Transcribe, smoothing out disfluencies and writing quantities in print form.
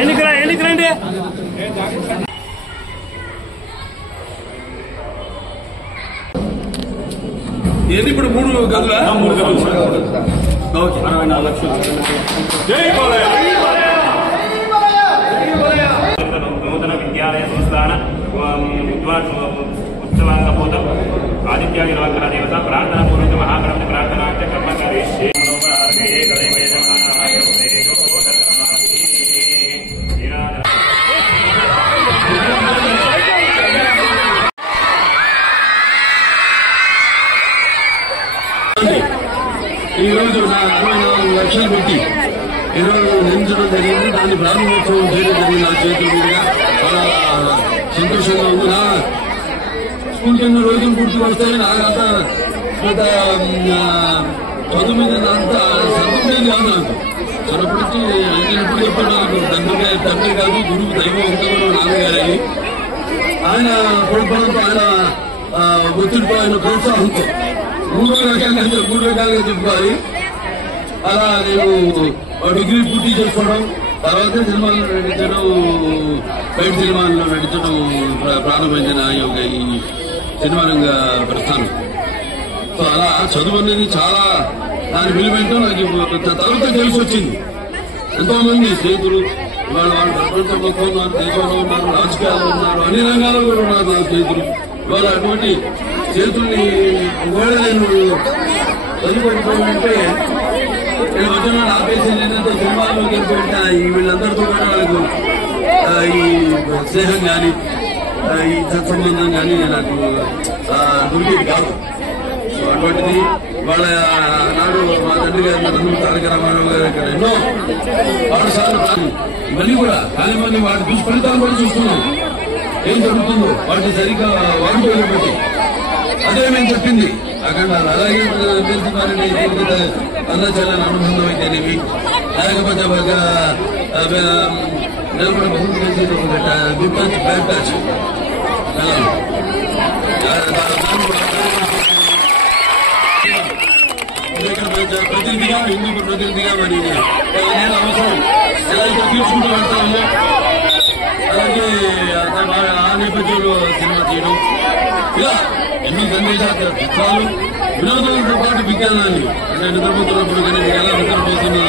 ఎన్నికరండి ఎన్ని ఇప్పుడు 3 గదులా? 3 గదులు. ఓకే. 64 లక్షలు. నూతన విద్యాలయ సంస్థాన ఉత్సవాంగభూతం ఆదిత్య నిర్వాహకర దేవత ప్రార్థన పూర్వక మహాగణపతి ప్రార్థన కర్మకారి ఈ రోజు 64 లక్షలు పెట్టి ఈరోజు నిర్మించడం జరిగింది. దాన్ని ప్రారంభోత్సవం చేయడం జరిగింది. నా చేతుల మీదుగా చాలా సంతోషంగా ఉంది. నా స్కూల్కి ఎన్ని రోజులు గుర్తుకు వస్తాయి. నాకంతా పెద్ద చదువు మీద అంతా చదువులేదు కాదు. నాకు చిన్నప్పటి నుంచి నేను ఎప్పుడు చెప్పాను, నాకు తండ్రి కాదు గురువు దైవం ఉంటామని నాన్నగారని ఆయన కొడుకోవడంతో ఆయన ఒత్తిడితో ఆయన ప్రోత్సాహంతో 3 రకాలుగా చెప్పుకోవాలి. అలా నేను డిగ్రీ పూర్తి చేసుకోవడం, తర్వాత సినిమాల్లో నటించడం, బయట సినిమాల్లో నటించడం ప్రారంభించిన ఈ సినిమా రంగ ప్రస్థానం. సో అలా చదువు అనేది చాలా దాని విలువేంటో నాకు తర్వాత తెలిసి వచ్చింది. ఎంతో మంది స్నేహితులు ఇవాళ వాళ్ళు ప్రపంచం మొత్తం ఉన్నారు, దేశంలో ఉన్నారు, రాజకీయాల్లో ఉన్నారు, అన్ని రంగాల్లో కూడా ఉన్నారు నా స్నేహితులు. ఇవాళ అటువంటి స్నేహితుల్ని ఒకవేళ నేను చదువుకుంటే నేను వచ్చిన ఆపేసి ఏంటంటే సినిమాల్లోకి వెళ్ళిపోయిన వీళ్ళందరితో కూడా నాకు ఈ స్నేహం కానీ ఈ సత్సంబంధం కానీ నాకు దొరికేది కాదు. సో అటువంటిది వాళ్ళ నాడు మా తండ్రి గారి నందమూరి తారక రామారావు గారు ఇక్కడ ఎన్నో పాఠశాలలు ఇవన్నీ కూడా కానీ మళ్ళీ వాటి దుష్ఫలితాలు కూడా చూస్తున్నాం. ఏం జరుగుతుందో వాటిని సరిగ్గా వాడుకోలేకపోతే అదే మేము చెప్పింది అక్కడ అలాగే తెలుసుకున్నారని అన్నాచాలని అనుబంధం అయితేనేవి లేకపోతే నిలబడ బహుమతి చేసేది ఒక గుడ్ టచ్ బ్యాడ్ టచ్ ప్రతినిధిగా హిందూ ప్రతినిధిగా మరి నేను అవసరం ఎలా అయితే తీసుకుంటూ వెళ్తామో అలాగే ఆ నేపథ్యంలో సినిమా తీయడం ఇలా ఎన్ని సందేశాలు చిత్రాలు వినోదంతో పాటు విజ్ఞానాన్ని అంటే నిద్రపోతున్నప్పుడు కానీ ఎలా నిద్రపోతున్నా